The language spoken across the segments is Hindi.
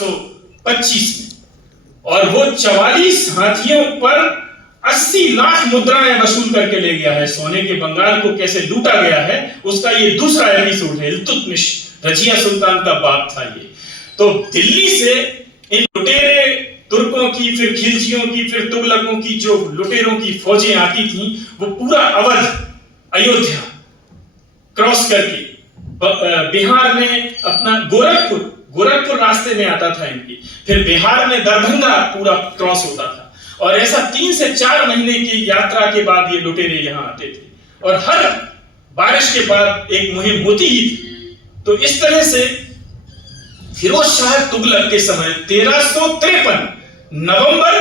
1825 में, और वो 44 हाथियों पर 80 लाख मुद्राएं वसूल करके ले गया है। सोने के बंगाल को कैसे लूटा गया है उसका ये दूसरा एपिसोड है। इल्तुतमिश रजिया सुल्तान का बाप था ये। तो दिल्ली से इन लुटेरे तुर्कों की, फिर खिलजियों की, फिर तुगलकों की जो लुटेरों की फौजें आती थी, वो पूरा अवध, अयोध्या क्रॉस करके बिहार में अपना गोरखपुर रास्ते में आता था इनकी, फिर बिहार में दरभंगा पूरा क्रॉस होता था, और ऐसा 3 से 4 महीने की यात्रा के बाद ये लुटेरे यहां आते थे, और हर बारिश के बाद एक मुहिम होती ही थी। तो इस तरह से फिरोज शाह तुगलक के समय 1353 नवंबर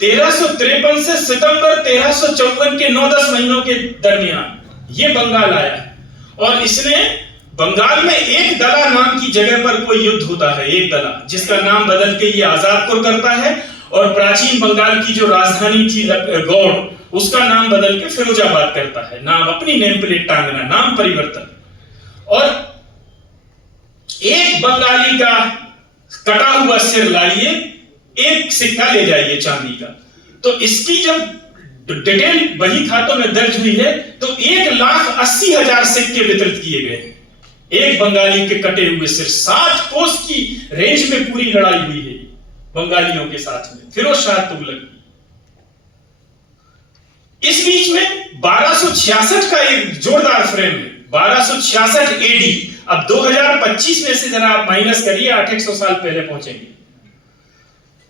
1353 से सितंबर 1354 के 9-10 महीनों के दरमियान ये बंगाल आया है, और इसने बंगाल में एक दला नाम की जगह पर कोई युद्ध होता है, एक दला, जिसका नाम बदल के ये आजादपुर करता है, और प्राचीन बंगाल की जो राजधानी थी गौड़, उसका नाम बदल के फिरोजाबाद करता है। नाम अपनी नेम प्लेट टांगना, नाम परिवर्तन। और एक बंगाली का कटा हुआ सिर लाइए, एक सिक्का ले जाइए चांदी का। तो इसकी जब डिटेल बही खातों में दर्ज हुई है तो 1,80,000 सिक्के वितरित किए गए। एक बंगाली के कटे हुए सिर, 60 कोस की रेंज में पूरी लड़ाई हुई है बंगालियों के साथ में फिरोज शाह तुगलक की। इस बीच में 1266 का एक जोरदार फ्रेम है, 1266 एडी। अब 2025 में से जरा आप माइनस करिए, 800 साल पहले पहुंचेंगे।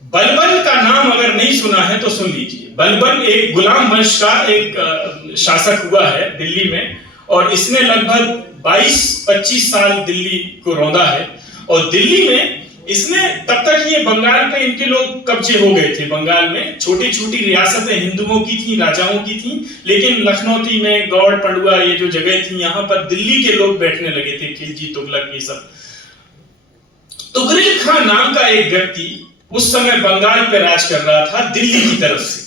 बलबन का नाम अगर नहीं सुना है तो सुन लीजिए। बलबन एक गुलाम वंश का एक शासक हुआ है दिल्ली में, और इसने लगभग 22-25 साल दिल्ली को रौंदा है। और दिल्ली में इसने, तब तक ये बंगाल पे इनके लोग कब्जे हो गए थे। बंगाल में छोटी छोटी रियासतें हिंदुओं की थी, राजाओं की थी, लेकिन लखनौती में, गौड़, पंडुआ, ये जो जगह थी, यहां पर दिल्ली के लोग बैठने लगे थे, खिलजी, तुगलक, ये सब। तुगरिल खां नाम का एक व्यक्ति उस समय बंगाल पे राज कर रहा था दिल्ली की तरफ से।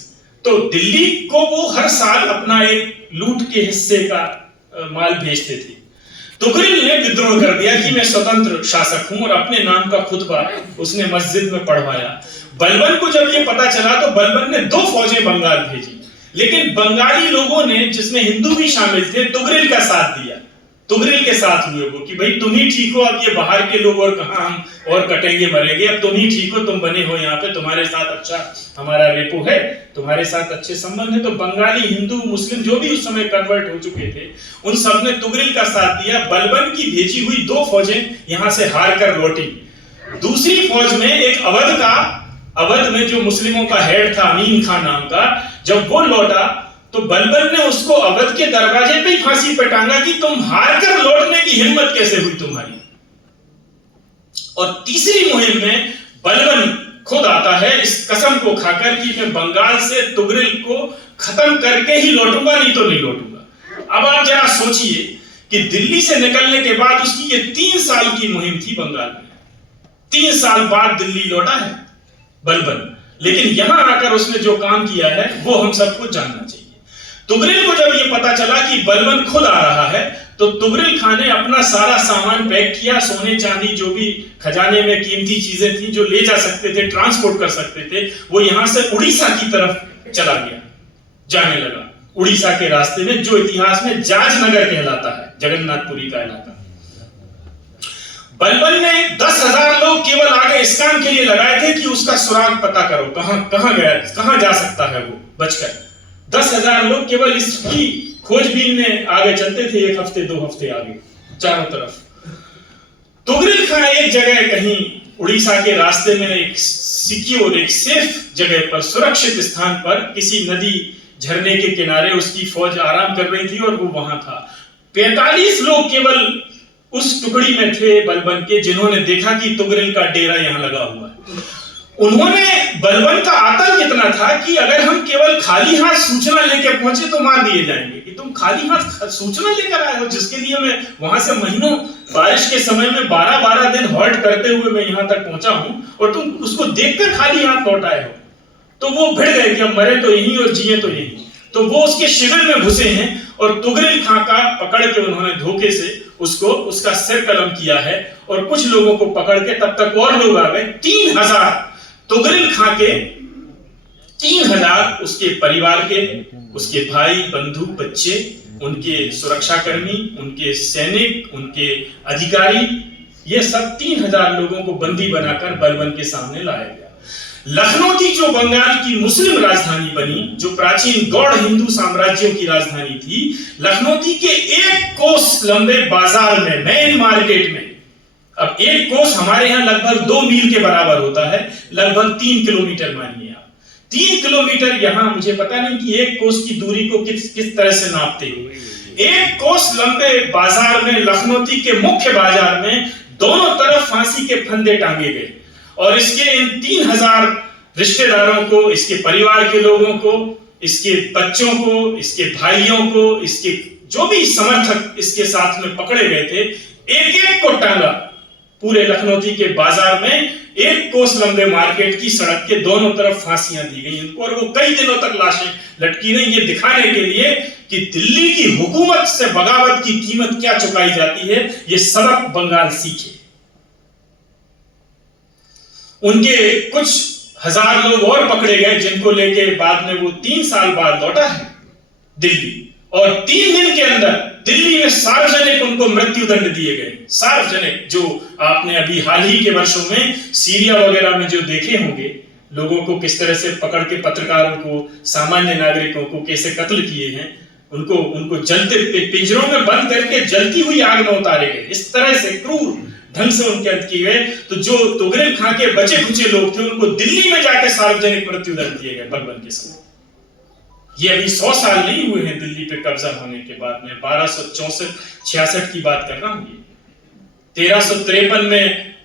तो दिल्ली को वो हर साल अपना एक लूट के हिस्से का माल भेजते थे। तुगरिल ने विद्रोह कर दिया कि मैं स्वतंत्र शासक हूं, और अपने नाम का खुतबा उसने मस्जिद में पढ़वाया। बलबन को जब ये पता चला तो बलबन ने 2 फौजें बंगाल भेजी, लेकिन बंगाली लोगों ने, जिसमें हिंदू भी शामिल थे, तुगरिल का साथ दिया। तुगरिल के साथ हुए वो कि भाई तुम ही ठीक हो, अब ये बाहर के लोग और कहां हम और कटेंगे मरेंगे, अब तुम ही ठीक हो, तुम बने हो यहाँ पे, तुम्हारे साथ अच्छा हमारा रेपो है, तुम्हारे साथ अच्छे संबंध है। तो बंगाली, हिंदू, मुस्लिम जो भी उस समय कन्वर्ट हो चुके थे, उन सब ने तुगरिल का साथ दिया। बलबन की भेजी हुई 2 फौजें यहां से हार कर लौटी। दूसरी फौज में एक अवध में जो मुस्लिमों का हेड था अमीन खान नाम का, जब वो लौटा तो बलबन ने उसको अवध के दरवाजे पे ही फांसी पे टांगा कि तुम हार कर लौटने की हिम्मत कैसे हुई तुम्हारी। और तीसरी मुहिम में बलबन खुद आता है इस कसम को खाकर कि मैं बंगाल से तुगरिल को खत्म करके ही लौटूंगा, नहीं तो नहीं लौटूंगा। अब आप जरा सोचिए कि दिल्ली से निकलने के बाद उसकी ये 3 साल की मुहिम थी बंगाल में। 3 साल बाद दिल्ली लौटा है बलबन, लेकिन यहां आकर उसने जो काम किया है वो हम सबको जानना चाहिए। तुगरिल को जब ये पता चला कि बलबन खुद आ रहा है, तो तुगरिल खान ने अपना सारा सामान पैक किया, सोने चांदी जो भी खजाने में कीमती चीजें थी जो ले जा सकते थे, ट्रांसपोर्ट कर सकते थे, वो यहां से उड़ीसा की तरफ चला गया, जाने लगा उड़ीसा के रास्ते में, जो इतिहास में जाजनगर कहलाता है, जगन्नाथपुरी का इलाका। बलबन ने 10,000 लोग केवल आगे इस काम के लिए लगाए थे कि उसका सुराग पता करो, कहां गया, कहां जा सकता है वो बचकर। 10,000 लोग केवल इसकी खोजबीन में आगे चलते थे, 1 हफ्ते 2 हफ्ते आगे चारों तरफ। तुगरिल खां एक जगह कहीं उड़ीसा के रास्ते में एक सिक्योर, एक सेफ जगह पर, सुरक्षित स्थान पर, किसी नदी झरने के किनारे उसकी फौज आराम कर रही थी और वो वहां था। 45 लोग केवल उस टुकड़ी में थे बलबन के, जिन्होंने देखा कि तुगरिल का डेरा यहां लगा हुआ है। उन्होंने, बलबन का आतंक इतना था कि अगर हम केवल खाली हाथ सूचना लेकर पहुंचे तो मार दिए जाएंगे, कि तुम खाली हाथ सूचना लेकर आए हो, जिसके लिए मैं वहां से महीनों बारिश के समय में 12-12 दिन हॉल्ट करते हुए मैं यहां तक पहुंचा हूं, और तुम उसको देखकर खाली हाथ लौट आए हो। तो वो भिड़ गए कि अब मरे तो यहीं और जिए तो यहीं। तो वो उसके शिविर में घुसे हैं, और तुगरिल खां का पकड़ के उन्होंने धोखे से उसको, उसका सिर कलम किया है, और कुछ लोगों को पकड़ के तब तक और लोग आ गए। 3000 तुगरिल खां के 3000 उसके परिवार के, उसके भाई बंधु बच्चे, उनके सुरक्षाकर्मी, उनके सैनिक, उनके अधिकारी, ये सब 3000 लोगों को बंदी बनाकर बलबन के सामने लाया गया। लखनऊ जो बंगाल की मुस्लिम राजधानी बनी, जो प्राचीन गौड़ हिंदू साम्राज्यों की राजधानी थी, लखनऊ के 1 कोस लंबे बाजार में, मेन मार्केट में, अब 1 कोस हमारे यहां लगभग 2 मील के बराबर होता है, लगभग 3 किलोमीटर मानिए आप। 3 किलोमीटर यहां, मुझे पता नहीं कि 1 कोस की दूरी को किस तरह से नापते हुए, 1 कोस लंबे बाजार में, लखनऊ के मुख्य बाजार में दोनों तरफ फांसी के फंदे टांगे गए और इसके इन 3000 रिश्तेदारों को, इसके परिवार के लोगों को, इसके बच्चों को, इसके भाइयों को, इसके जो भी समर्थक इसके साथ में पकड़े गए थे, एक एक को टांगा पूरे लखनऊ के बाजार में। 1 कोस लंबे मार्केट की सड़क के दोनों तरफ फांसियां दी गई इनको, और वो कई दिनों तक लाशें लटकी रही, ये दिखाने के लिए कि दिल्ली की हुकूमत से बगावत की कीमत क्या चुकाई जाती है। ये सबक बंगाल सीखे। उनके कुछ हजार लोग और पकड़े गए, जिनको लेके बाद में वो 3 साल बाद लौटा है दिल्ली, और 3 दिन के अंदर दिल्ली में सार्वजनिक उनको मृत्यु दंड दिए गए। सार्वजनिक, जो आपने अभी हाल ही के वर्षों में सीरिया वगैरह में जो देखे होंगे, लोगों को किस तरह से पकड़ के, पत्रकारों को, सामान्य नागरिकों को कैसे कत्ल किए हैं, उनको जलते पिंजरों में बंद करके जलती हुई आग में उतारे गए, इस तरह से क्रूर ढंग से उनके अंत किए गए। तो जो तुगरिल खां के बचे खुचे लोग थे, उनको दिल्ली में जाकर सार्वजनिक मृत्यु दंड दिए गए बलबन के समय। ये अभी 100 साल नहीं हुए हैं दिल्ली पे कब्जा होने के बाद में, 1264-66 की बात कर रहा हूं। 1353 में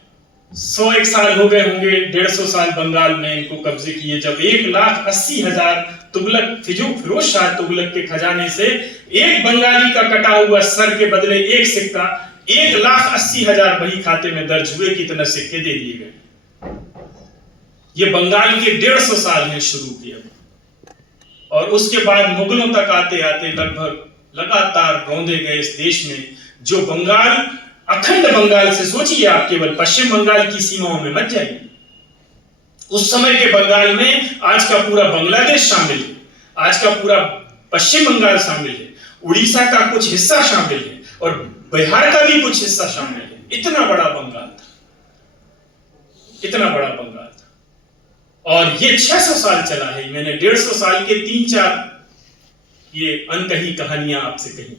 101 साल हो गए होंगे, 150 साल बंगाल में इनको कब्जे किए, जब 1,80,000 तुगलक, फिरोज शाह तुगलक के खजाने से एक बंगाली का कटा हुआ सर के बदले एक सिक्का 1,80,000 वही खाते में दर्ज हुए, कितने सिक्के दे दिए गए। ये बंगाल के 150 साल में शुरू किया, और उसके बाद मुगलों तक आते आते लगभग लगातार रौंदे गए इस देश में। जो बंगाल, अखंड बंगाल से सोचिए, आप केवल पश्चिम बंगाल की सीमाओं में मत जाइए। उस समय के बंगाल में आज का पूरा बांग्लादेश शामिल है, आज का पूरा पश्चिम बंगाल शामिल है, उड़ीसा का कुछ हिस्सा शामिल है, और बिहार का भी कुछ हिस्सा शामिल है। इतना बड़ा बंगाल था, इतना बड़ा बंगाल था, और ये 600 साल चला है। मैंने 150 साल के 3-4 ये अनकही कहानियां आपसे कही,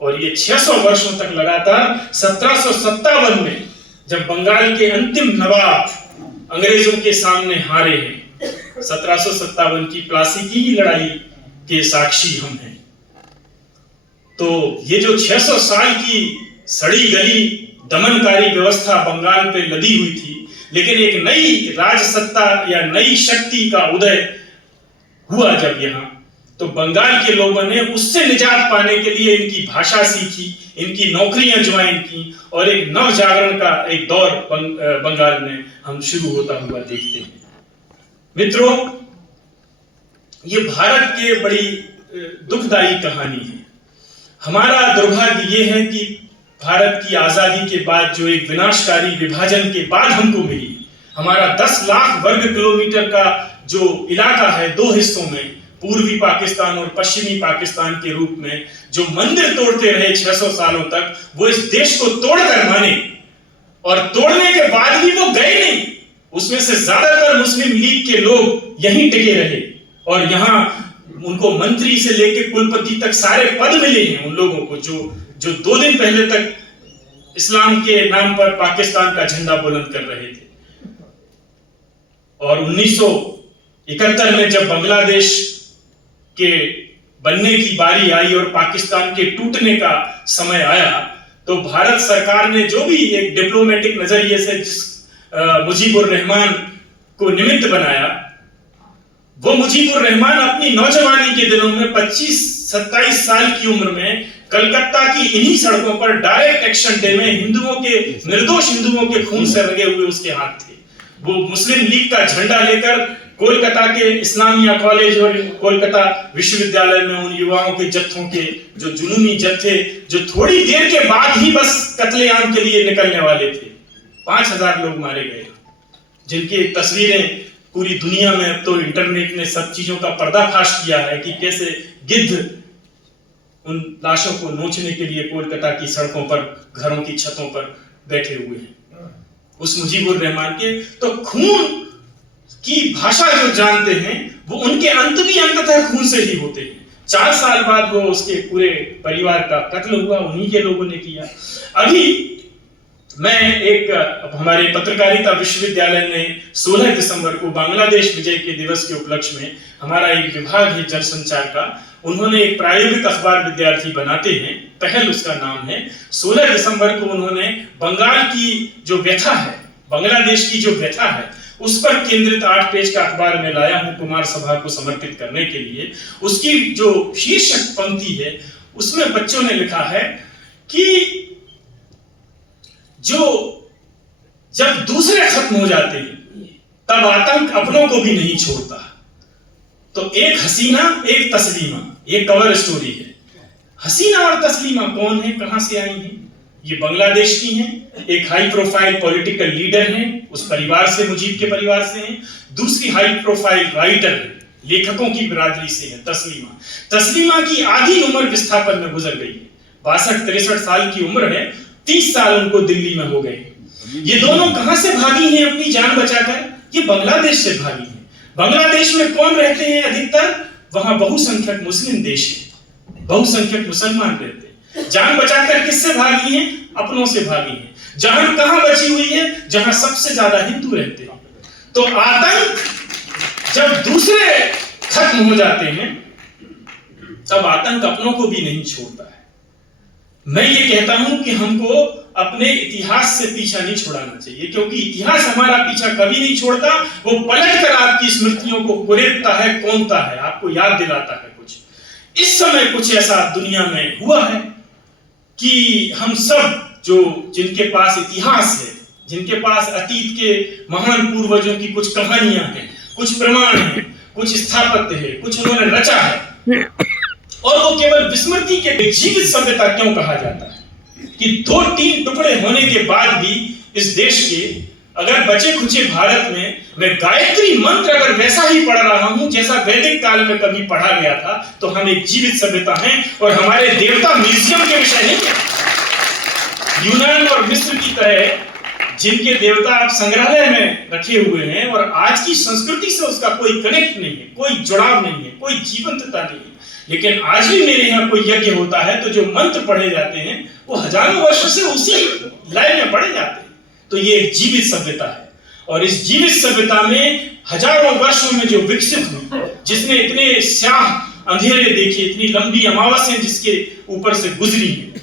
और ये 600 वर्षों तक लगातार। 1757 में जब बंगाल के अंतिम नवाब अंग्रेजों के सामने हारे हैं, 1757 की प्लासी की लड़ाई के साक्षी हम हैं। तो ये जो 600 साल की सड़ी गली दमनकारी व्यवस्था बंगाल पे लदी हुई थी, लेकिन एक नई राजसत्ता या नई शक्ति का उदय हुआ जब यहाँ, तो बंगाल के लोगों ने उससे निजात पाने के लिए इनकी भाषा सीखी, इनकी नौकरियां ज्वाइन की, और एक नव जागरण का एक दौर बंगाल में हम शुरू होता हुआ देखते हैं। मित्रों, ये भारत की बड़ी दुखदायी कहानी है। हमारा दुर्भाग्य ये है कि भारत की आजादी के बाद जो एक विनाशकारी विभाजन के बाद हमको मिली, हमारा 10 लाख वर्ग किलोमीटर का जो इलाका है 2 हिस्सों में, पूर्वी पाकिस्तान और पश्चिमी पाकिस्तान के रूप में, जो मंदिर तोड़ते रहे 600 सालों तक, वो इस देश को तोड़कर माने, और तोड़ने के बाद भी वो गए नहीं। उसमें से ज्यादातर मुस्लिम लीग के लोग यहीं टिके रहे, और यहां उनको मंत्री से लेकर कुलपति तक सारे पद मिले हैं उन लोगों को, जो 2 दिन पहले तक इस्लाम के नाम पर पाकिस्तान का झंडा बुलंद कर रहे थे। और 1971 में जब बांग्लादेश के बनने की बारी आई और पाकिस्तान के टूटने का समय आया, तो भारत सरकार ने जो भी एक डिप्लोमेटिक नजरिए से मुजीबुर रहमान को निमित्त बनाया, वो मुजीबुर रहमान अपनी नौजवानी के दिनों में 25-27 साल की उम्र में कलकत्ता की इन्हीं सड़कों पर डायरेक्ट एक्शन डे में हिंदुओं के, निर्दोष हिंदुओं के खून से रंगे हुए उसके हाथ थे। वो मुस्लिम लीग का झंडा लेकर कोलकाता के इस्लामिया कॉलेज और कोलकाता विश्वविद्यालय में उन युवाओं के जत्थों के, जो जुनूनी जत्थे, जो थोड़ी देर के बाद ही बस कत्लेआम के लिए निकलने वाले थे, 5000 लोग मारे गए, जिनकी तस्वीरें पूरी दुनिया में, अब तो इंटरनेट ने सब चीजों का पर्दाफाश किया है कि कैसे गिद्ध उन लाशों को नोचने के लिए कोलकाता की सड़कों पर, घरों की छतों पर बैठे हुए हैं। उस मुजीबुर रहमान के तो खून की भाषा जो जानते हैं वो उनके अंत भी अंततः खून से ही होते हैं। 4 साल बाद वो उसके पूरे परिवार का कत्ल हुआ, उन्हीं के लोगों ने किया। अभी मैं हमारे पत्रकारिता विश्वविद्यालय ने 16 दिसंबर को बांग्लादेश विजय के दिवस के उपलक्ष्य में, हमारा एक विभाग है जनसंचार का, उन्होंने एक प्रायोगिक अखबार विद्यार्थी बनाते हैं, पहल उसका नाम है। 16 दिसंबर को उन्होंने बंगाल की जो व्यथा है, बांग्लादेश की जो व्यथा है, उस पर केंद्रित 8 पेज का अखबार में लाया हूं कुमार सभा को समर्पित करने के लिए। उसकी जो शीर्षक पंक्ति है उसमें बच्चों ने लिखा है कि जो जब दूसरे खत्म हो जाते हैं तब आतंक अपनों को भी नहीं छोड़ता। तो एक हसीना एक तस्लीमा, ये कवर स्टोरी है। हसीना और तस्लीमा कौन है, कहां से आई हैं? ये बांग्लादेश की हैं। एक हाई प्रोफाइल पॉलिटिकल लीडर हैं, उस परिवार से, मुजीब के परिवार से हैं। दूसरी हाई प्रोफाइल राइटर, लेखकों की बिरादरी से है तस्लीमा। तस्लीमा की आधी उम्र विस्थापन में गुजर गई है, 62-63 साल की उम्र है, 30 साल उनको दिल्ली में हो गए। ये दोनों कहां से भागी हैं अपनी जान बचाकर? ये बांग्लादेश से भागी हैं। बांग्लादेश में कौन रहते हैं अधिकतर? वहां बहुसंख्यक मुस्लिम देश है, बहुसंख्यक मुसलमान रहते हैं। जान बचाकर किससे भागी हैं? अपनों से भागी हैं। जान कहां बची हुई है? जहां सबसे ज्यादा हिंदू रहते हैं। तो आतंक जब दूसरे खत्म हो जाते हैं तब आतंक अपनों को भी नहीं छोड़ता है। मैं ये कहता हूं कि हमको अपने इतिहास से पीछा नहीं छुड़ाना चाहिए, क्योंकि इतिहास हमारा पीछा कभी नहीं छोड़ता। वो पलटकर आपकी स्मृतियों को कुरेदता है, कोंता है, आपको याद दिलाता है कुछ। इस समय कुछ ऐसा दुनिया में हुआ है कि हम सब जिनके पास इतिहास है, जिनके पास अतीत के महान पूर्वजों की कुछ कहानियां हैं, कुछ प्रमाण हैं, कुछ स्थापत्य है, कुछ उन्होंने रचा है, और वो केवल विस्मृति के जीवित सभ्यता क्यों कहा जाता है कि 2-3 टुकड़े होने के बाद भी इस देश के, अगर बचे खुचे भारत में मैं गायत्री मंत्र अगर वैसा ही पढ़ रहा हूं जैसा वैदिक काल में कभी पढ़ा गया था, तो हम एक जीवित सभ्यता हैं और हमारे देवता म्यूजियम के विषय नहीं है। यूनान और मिस्र की तरह जिनके देवता आप संग्रहालय में रखे हुए हैं और आज की संस्कृति से उसका कोई कनेक्ट नहीं है, कोई जुड़ाव नहीं है, कोई जीवंतता नहीं है, लेकिन आज भी मेरे यहाँ कोई यज्ञ होता है तो जो मंत्र पढ़े जाते हैं वो हजारों वर्षों से उसी लय में पढ़े जाते हैं। तो ये एक जीवित सभ्यता है, और इस जीवित सभ्यता में हजारों वर्षों में जो विकसित हुई, जिसने इतने स्याह अंधेरे देखे, इतनी लंबी अमावस्याएं जिसके ऊपर से गुजरी हैं,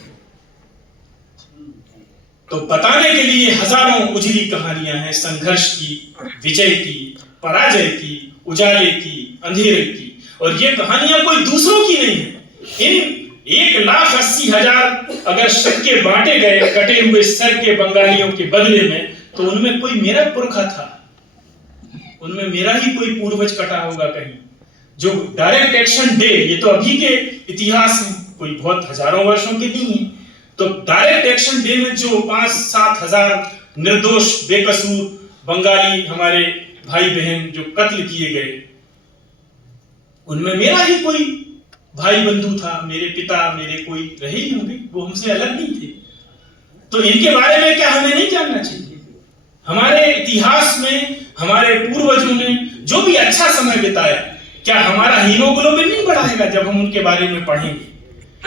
तो बताने के लिए हजारों उजली कहानियां हैं, संघर्ष की, विजय की, पराजय की, उजाले की, अंधेरे की। और ये कहानियां कोई दूसरों की नहीं है। इन 1,80,000 अगर सिक्के बांटे गए कटे हुए सर के बंगालियों के बदले में, तो उनमें कोई मेरा पुरखा था, उनमें मेरा ही कोई पूर्वज कटा होगा कहीं। जो डायरेक्ट एक्शन डे, ये तो अभी के इतिहास में, कोई बहुत हजारों वर्षों के नहीं है। तो डायरेक्ट एक्शन डे में जो 5-7 हजार निर्दोष बेकसूर बंगाली हमारे भाई बहन जो कत्ल किए गए, उनमें मेरा ही कोई भाई बंधु था, मेरे पिता, मेरे कोई रहे ही होंगे, वो हमसे अलग नहीं थे। तो इनके बारे में क्या हमें नहीं जानना चाहिए? हमारे इतिहास में हमारे पूर्वजों ने जो भी अच्छा समय बिताया, क्या हमारा हीमोग्लोबिन नहीं बढ़ाएगा जब हम उनके बारे में पढ़ेंगे?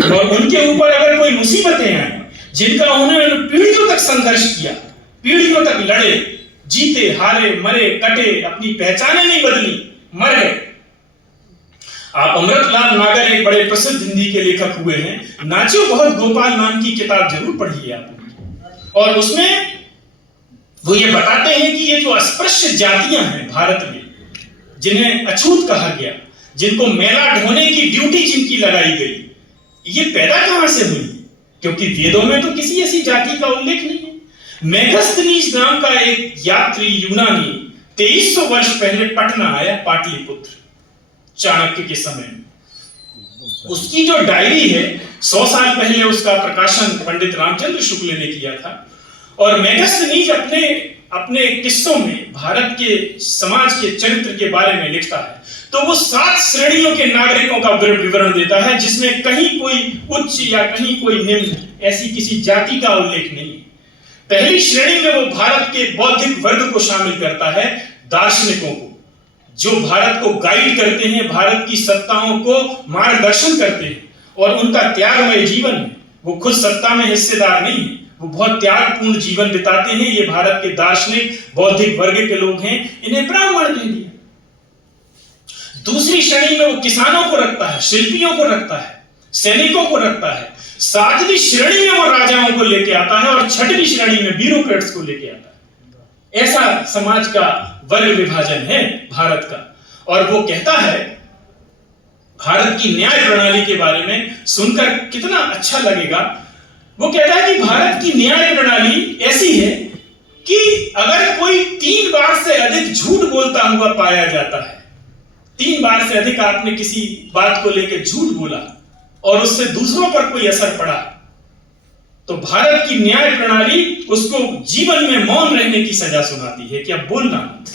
और उनके ऊपर अगर कोई मुसीबतें आए, जिनका उन्होंने पीढ़ियों तक संघर्ष किया, पीढ़ियों तक लड़े, जीते, हारे, मरे, कटे, अपनी पहचानें नहीं बदली, मर गए। आप अमृतलाल नागर एक बड़े प्रसिद्ध हिंदी के लेखक हुए हैं, नाचो बहुत गोपाल नाम की किताब जरूर पढ़िए आप, और उसमें वो ये बताते हैं कि ये जो अस्पृश्य जातियां हैं भारत में, जिन्हें अछूत कहा गया, जिनको मेला ढोने की ड्यूटी जिनकी लगाई गई, ये पैदा कहां से हुई? क्योंकि वेदों में तो किसी ऐसी जाति का उल्लेख नहीं है। मेगस्थनीज नाम का एक यात्री यूनानी 2300 वर्ष पहले पटना आया, पाटलिपुत्र, चाणक्य के समय। उसकी जो डायरी है, 100 साल पहले उसका प्रकाशन पंडित रामचंद्र शुक्ल ने किया था। और मेगास्थनीज अपने अपने किस्सों में भारत के समाज के चरित्र के बारे में लिखता है तो वो 7 श्रेणियों के नागरिकों का विवरण देता है, जिसमें कहीं कोई उच्च या कहीं कोई निम्न ऐसी किसी जाति का उल्लेख नहीं है। पहली श्रेणी में वो भारत के बौद्धिक वर्ग को शामिल करता है, दार्शनिकों को, जो भारत को गाइड करते हैं, भारत की सत्ताओं को मार्गदर्शन करते हैं और उनका त्यागमय जीवन है। वो खुद सत्ता में हिस्सेदार नहीं है, वो बहुत त्यागपूर्ण जीवन बिताते हैं। ये भारत के दार्शनिक बौद्धिक वर्ग के लोग हैं, इन्हें ब्राह्मण कह दिया। दूसरी श्रेणी में वो किसानों को रखता है, शिल्पियों को रखता है, सैनिकों को रखता है। 7वीं श्रेणी में वो राजाओं को लेके आता है और 6वीं श्रेणी में ब्यूरोक्रेट्स को लेके आता है। ऐसा समाज का वर्ग विभाजन है भारत का। और वो कहता है, भारत की न्याय प्रणाली के बारे में सुनकर कितना अच्छा लगेगा, वो कहता है कि भारत की न्याय प्रणाली ऐसी है कि अगर कोई 3 बार से अधिक झूठ बोलता हुआ पाया जाता है, 3 बार से अधिक आपने किसी बात को लेकर झूठ बोला और उससे दूसरों पर कोई असर पड़ा, तो भारत की न्याय प्रणाली उसको जीवन में मौन रहने की सजा सुनाती है कि अब बोलना मत।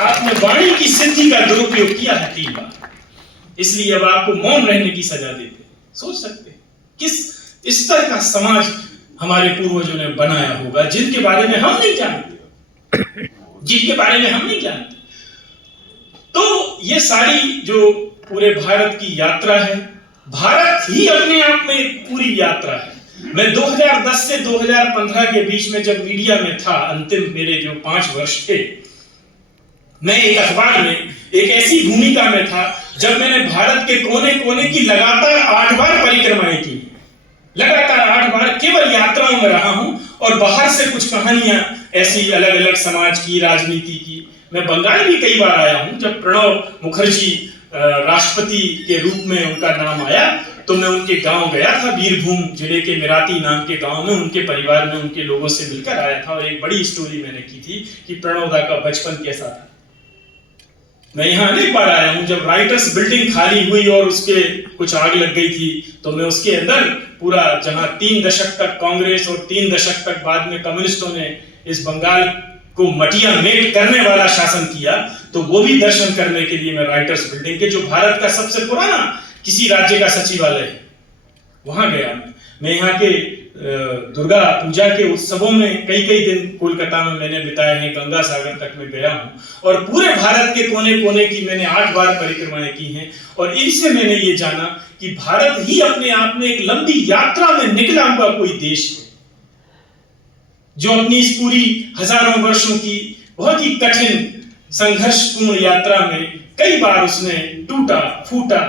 आपने वाणी की सिद्धि का दुरुपयोग किया है 3 बार, इसलिए अब आपको मौन रहने की सजा देते। सोच सकते हैं किस स्तर का समाज हमारे पूर्वजों ने बनाया होगा, जिनके बारे में हम नहीं जानते, जिनके बारे में हम नहीं जानते। तो ये सारी जो पूरे भारत की यात्रा है, भारत ही अपने आप में एक पूरी यात्रा है। मैं 2010 से 2015 के बीच में जब मीडिया में था, अंतिम मेरे जो 5 वर्ष थे, मैं एक अखबार में एक ऐसी भूमिका में था जब मैंने भारत के कोने कोने की लगातार 8 बार परिक्रमाएं की, लगातार 8 बार केवल यात्राओं में रहा हूं और बाहर से कुछ कहानियां ऐसी अलग अलग समाज की, राजनीति की। मैं बंगाल भी कई बार आया हूं, जब प्रणब मुखर्जी राष्ट्रपति के रूप में उनका नाम आया तो मैं उनके गांव गया था, बीरभूम जिले के मिराती नाम के गांव में उनके परिवार में उनके लोगों से मिलकर आया था और एक बड़ी स्टोरी मैंने की थी कि प्रणब दा का बचपन कैसा था। मैं यहाँ अनेक बार आया हूं, जब राइटर्स बिल्डिंग खाली हुई और उसके कुछ आग लग गई थी तो मैं उसके अंदर पूरा, जहां 3 दशक तक कांग्रेस और 3 दशक तक बाद में कम्युनिस्टों ने इस बंगाल को मटिया मेट करने वाला शासन किया, तो वो भी दर्शन करने के लिए मैं राइटर्स बिल्डिंग के, जो भारत का सबसे पुराना किसी राज्य का सचिवालय है, वहां गया। मैं यहाँ के दुर्गा पूजा के उत्सवों में कई दिन कोलकाता में मैंने बिताए हैं, गंगा सागर तक में गया हूं और पूरे भारत के कोने कोने की मैंने 8 बार परिक्रमाएं की हैं। और इनसे मैंने ये जाना कि भारत ही अपने आप में एक लंबी यात्रा में निकला हुआ कोई देश है, जो अपनी इस पूरी हजारों वर्षों की बहुत ही कठिन संघर्षपूर्ण यात्रा में कई बार उसने टूटा फूटा,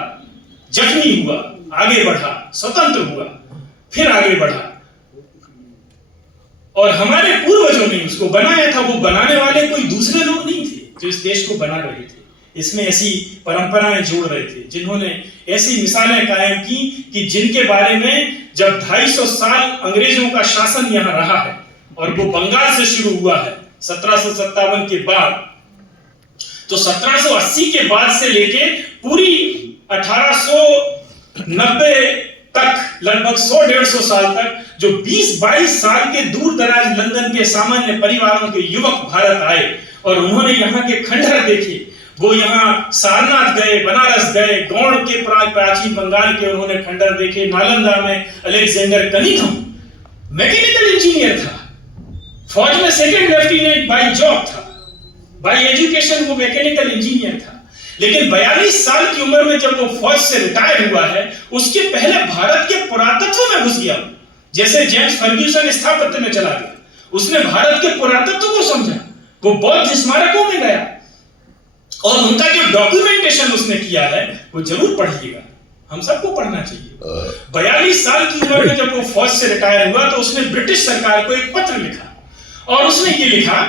जख्मी हुआ, आगे बढ़ा, स्वतंत्र हुआ, फिर आगे बढ़ा। और हमारे पूर्वजों ने उसको बनाया था। वो बनाने वाले कोई दूसरे लोग नहीं थे जो इस देश को बना रहे थे, इसमें ऐसी परंपराएं जोड़ रहे थे, जिन्होंने ऐसी मिसालें कायम की कि जिनके बारे में जब 250 साल अंग्रेजों का शासन यहां रहा है और वो बंगाल से शुरू हुआ है 1757 के बाद, तो 1780 के बाद से लेके पूरी 1890 तक लगभग 100-150 साल तक जो 20-22 साल के दूर दराज लंदन के सामान्य परिवारों के युवक भारत आए और उन्होंने यहाँ के खंडहर देखे। वो यहाँ सारनाथ गए, बनारस गए, गौड़ के प्राचीन बंगाल के उन्होंने खंडहर देखे। नालंदा में अलेक्जेंडर कनिंघम मैकेनिकल इंजीनियर था, फौज में 2nd लेफ्टिनेंट बाई जॉब था, बाई एजुकेशन वो मैकेनिकल इंजीनियर था। लेकिन 42 साल की उम्र में जब वो फौज से रिटायर हुआ है, उसके पहले भारत के पुरातत्व में घुस गया। जैसे जेम्स फर्ग्यूसन स्थापत्य में चला गया, उसने भारत के पुरातत्व को समझा। वो बौद्ध स्मारकों में गया और उनका जो डॉक्यूमेंटेशन उसने किया है वो जरूर पढ़िएगा, हम सबको पढ़ना चाहिए। 42 साल की उम्र में जब वो फौज से रिटायर हुआ तो उसने ब्रिटिश सरकार को एक पत्र लिखा और उसने ये लिखा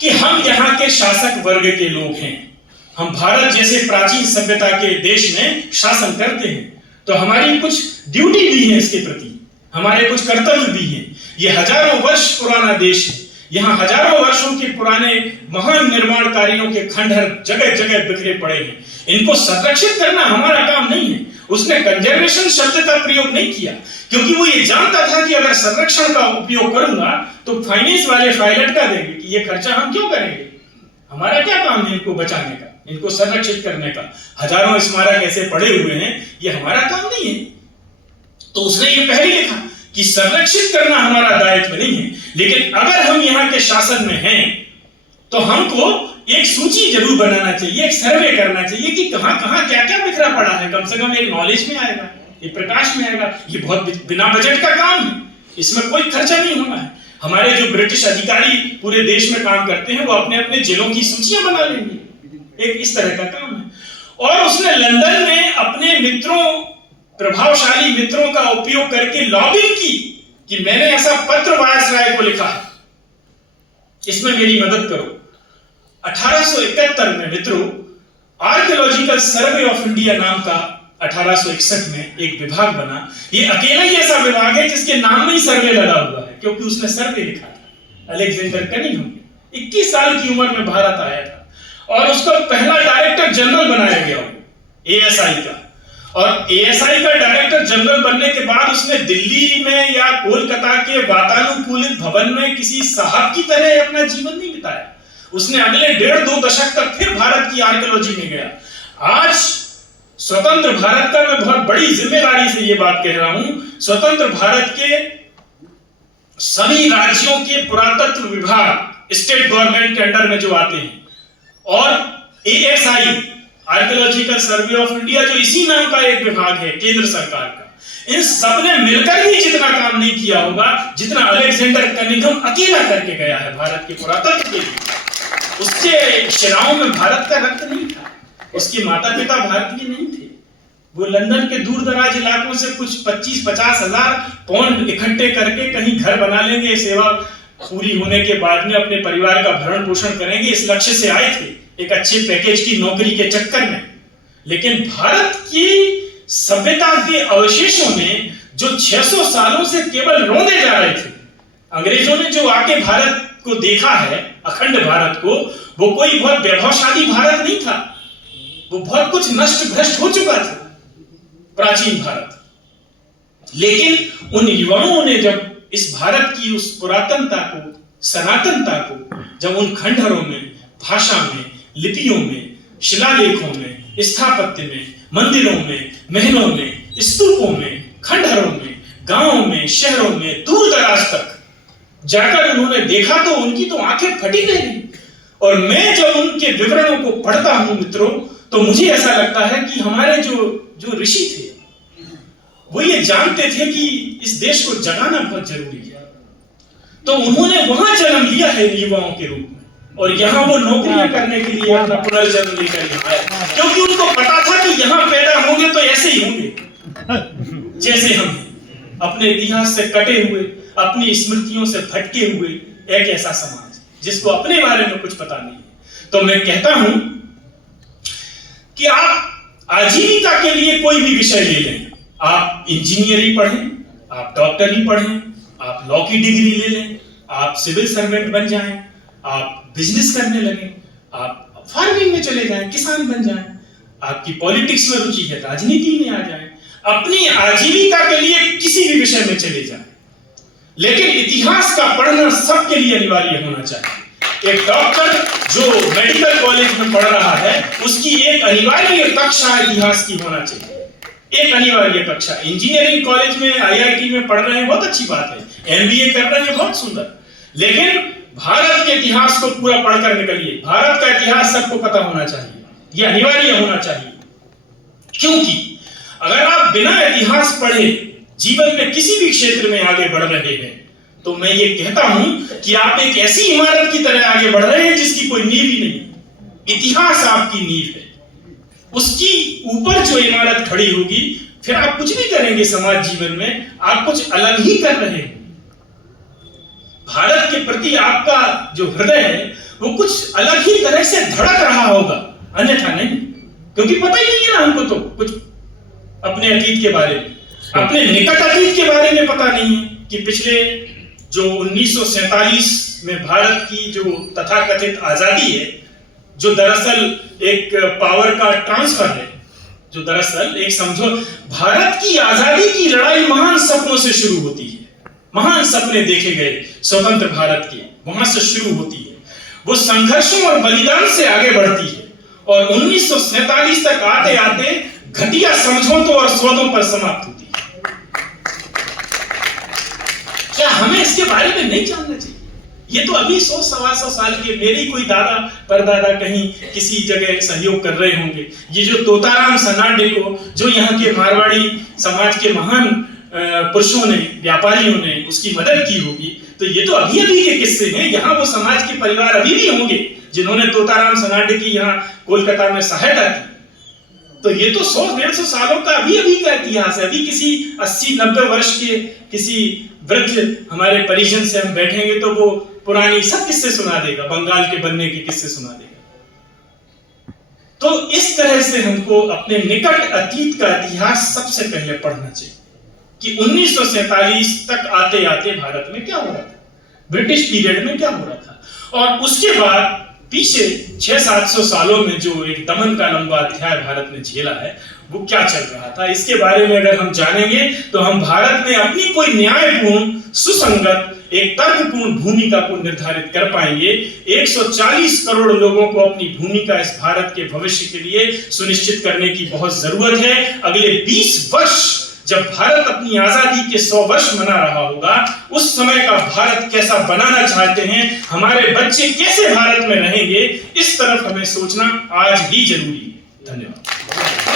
कि हम यहाँ के शासक वर्ग के लोग हैं, हम भारत जैसे प्राचीन सभ्यता के देश में शासन करते हैं, तो हमारी कुछ ड्यूटी भी है इसके प्रति, हमारे कुछ कर्तव्य भी हैं। ये हजारों वर्ष पुराना देश है, यहाँ हजारों वर्षों के पुराने महान निर्माण कार्यों के खंडहर जगह जगह बिखरे पड़े हैं। इनको संरक्षित करना हमारा काम नहीं है, उसने कंजर्वेशन शब्द का प्रयोग नहीं किया, क्योंकि वो ये जानता था कि अगर संरक्षण का उपयोग करूंगा तो फाइनेंस वाले फाइल अटका देंगे कि ये खर्चा हम क्यों करेंगे, हमारा क्या काम है इनको बचाने का, इनको संरक्षित करने का, हजारों स्मारक ऐसे पड़े हुए हैं, ये हमारा काम नहीं है। तो उसने ये पहले लिखा कि संरक्षित करना हमारा दायित्व नहीं है, लेकिन अगर हम यहाँ के शासन में हैं तो हमको एक सूची जरूर बनाना चाहिए, एक सर्वे करना चाहिए कि कहां कहां क्या क्या बिखरा पड़ा है, कम से कम एक नॉलेज में आएगा, एक प्रकाश में आएगा। ये बहुत बिना बजट का काम है, इसमें कोई खर्चा नहीं होना है। हमारे जो ब्रिटिश अधिकारी पूरे देश में काम करते हैं वो अपने अपने जिलों की सूचियां बना लेंगे, एक इस तरह का काम है। और उसने लंदन में अपने मित्रों, प्रभावशाली मित्रों का उपयोग करके लॉबिंग की कि मैंने ऐसा पत्र वायसराय को लिखा है, इसमें मेरी मदद करो। 1871 में मित्रों आर्कियोलॉजिकल सर्वे ऑफ इंडिया नाम का 1861 में एक विभाग बना। ये अकेला ही ऐसा विभाग है जिसके नाम में ही सर्वे लगा हुआ है, क्योंकि उसने सर्वे लिखा था। अलेक्जेंडर कनिंघम 21 साल की उम्र में भारत आया था और उसका पहला डायरेक्टर जनरल बनाया गया एएसआई का। और एएसआई का डायरेक्टर जनरल बनने के बाद उसने दिल्ली में या कोलकाता के वातानुकूलित भवन में किसी साहब की तरह अपना जीवन नहीं बिताया। उसने अगले 1.5-2 दशक तक फिर भारत की आर्कियोलॉजी में गया। आज स्वतंत्र भारत का मैं बहुत बड़ी जिम्मेदारी से ये बात कह रहा हूं, स्वतंत्र भारत के सभी राज्यों के पुरातत्व विभाग स्टेट गवर्नमेंट के अंडर में जो आते हैं, और ASI archaeological survey of India जो इसी नाम का एक विभाग है केंद्र सरकार का, इन सब ने मिलकर ही जितना काम नहीं किया होगा जितना अलेक्जेंडर कनिंघम अकेला करके गया है भारत के पुरातत्व के लिए। उसके शिराओं में भारत का रक्त नहीं था, उसके माता पिता भारतीय नहीं थे। वो लंदन के दूर दराज इलाकों से कुछ 25-50 हजार पौंड इकट्ठे करके कहीं घर बना लेंगे, सेवा पूरी होने के बाद में अपने परिवार का भरण पोषण करेंगे, इस लक्ष्य से आए थे, एक अच्छे पैकेज की नौकरी के चक्कर में। लेकिन भारत की सभ्यता के अवशेषों में जो 600 सालों से केवल रौंदे जा रहे थे, अंग्रेजों ने जो आके भारत को देखा है, अखंड भारत को, वो कोई बहुत वैभवशाली भारत नहीं था, वो बहुत कुछ नष्ट भ्रष्ट हो चुका था प्राचीन भारत। लेकिन उन युवाओं ने जब इस भारत की उस पुरातनता को, सनातनता को, जब उन खंडहरों में, भाषा में, लिपियों में, शिलालेखों में, स्थापत्य में, मंदिरों में, महलों में, स्तूपों में, खंडहरों में, गांवों में, शहरों में, दूर दराज तक जाकर उन्होंने देखा तो उनकी तो आंखें फटी गई। और मैं जब उनके विवरणों को पढ़ता हूं मित्रों, तो मुझे ऐसा लगता है कि हमारे जो ऋषि थे वो ये जानते थे कि इस देश को जगाना बहुत जरूरी है, तो उन्होंने वहां जन्म लिया है युवाओं के रूप में, और यहाँ वो नौकरियां करने के लिए अपना पुनर्जन्म लेकर यहाँ आए, क्योंकि उनको पता था कि यहाँ पैदा होंगे तो ऐसे ही होंगे जैसे हम, अपने इतिहास से कटे हुए, अपनी स्मृतियों से भटके हुए एक ऐसा समाज जिसको अपने बारे में कुछ पता नहीं है। तो मैं कहता हूं कि आप आजीविका के लिए कोई भी विषय ले लें, आप इंजीनियरिंग पढ़ें, आप डॉक्टरी पढ़ें, आप लॉ की डिग्री ले लें, आप सिविल सर्वेंट बन जाएं, आप बिजनेस करने लगें, आप फार्मिंग में चले जाएं, किसान बन जाएं, आपकी पॉलिटिक्स में रुचि है, राजनीति में आ जाएं, अपनी आजीविका के लिए किसी भी विषय में चले जाएं। लेकिन इतिहास का पढ़ना सबके लिए अनिवार्य होना चाहिए। एक डॉक्टर जो मेडिकल कॉलेज में पढ़ रहा है, उसकी एक अनिवार्य कक्षा इतिहास की होना चाहिए, एक अनिवार्य कक्षा। इंजीनियरिंग कॉलेज में, आईआईटी में पढ़ रहे हैं, बहुत अच्छी बात है, एमबीए कर रहे हैं, बहुत सुंदर, लेकिन भारत के इतिहास को पूरा पढ़कर निकलिए। भारत का इतिहास सबको पता होना चाहिए, यह अनिवार्य होना चाहिए, क्योंकि अगर आप बिना इतिहास पढ़े जीवन में किसी भी क्षेत्र में आगे बढ़ रहे हैं, तो मैं ये कहता हूं कि आप एक ऐसी इमारत की तरह आगे बढ़ रहे हैं जिसकी कोई नींव ही नहीं। इतिहास आपकी नींव है, उसकी ऊपर जो इमारत खड़ी होगी, फिर आप कुछ भी करेंगे समाज जीवन में, आप कुछ अलग ही कर रहे हैं। भारत के प्रति आपका जो हृदय है वो कुछ अलग ही तरह से धड़क रहा होगा, अन्यथा नहीं, क्योंकि पता ही नहीं है ना हमको तो कुछ अपने अतीत के बारे में, अपने निकट अतीत के बारे में पता नहीं है कि पिछले जो 1947 में भारत की जो तथाकथित आजादी है, जो दरअसल एक पावर का ट्रांसफर है, जो दरअसल एक समझो भारत की आजादी की लड़ाई महान सपनों से शुरू होती है, महान सपने देखे गए स्वतंत्र भारत के, वहां से शुरू होती है, वो संघर्षों और बलिदान से आगे बढ़ती है और 1947 तक आते आते घटिया समझौतों और स्वादों पर समाप्त होती है। क्या हमें इसके बारे में नहीं जानना चाहिए? ये तो अभी 100-125 साल के मेरे कोई दादा परदादा कहीं किसी जगह सहयोग कर रहे होंगे। ये जो तोताराम सनाडे को, जो यहाँ के मारवाड़ी समाज के महान पुरुषों ने, व्यापारियों ने उसकी मदद की होगी, तो ये तो अभी अभी के किस्से हैं। यहाँ वो समाज के परिवार अभी भी होंगे जिन्होंने तोताराम सनाडे की यहाँ कोलकाता में सहायता की। तो ये तो 100-150 सालों का अभी अभी का इतिहास है। अभी किसी 80-90 वर्ष के किसी वृद्ध हमारे परिजन से हम बैठेंगे तो वो पुरानी सब किस्से सुना देगा, बंगाल के बनने के किस्से सुना देगा। तो इस तरह से हमको अपने निकट अतीत का इतिहास सबसे पहले पढ़ना चाहिए कि 1947 तक आते आते भारत में क्या हो रहा था, ब्रिटिश पीरियड में क्या हो रहा था, और उसके बाद पीछे 600-700 सालों में जो एक दमन का लंबा अध्याय भारत ने झेला है वो क्या चल रहा था। इसके बारे में अगर हम जानेंगे तो हम भारत में अपनी कोई न्यायपूर्ण, सुसंगत, एक तर्कपूर्ण भूमिका को निर्धारित कर पाएंगे। 140 करोड़ लोगों को अपनी भूमिका इस भारत के भविष्य के लिए सुनिश्चित करने की बहुत जरूरत है। अगले 20 वर्ष जब भारत अपनी आजादी के 100 वर्ष मना रहा होगा, उस समय का भारत कैसा बनाना चाहते हैं, हमारे बच्चे कैसे भारत में रहेंगे, इस तरफ हमें सोचना आज ही जरूरी है। धन्यवाद।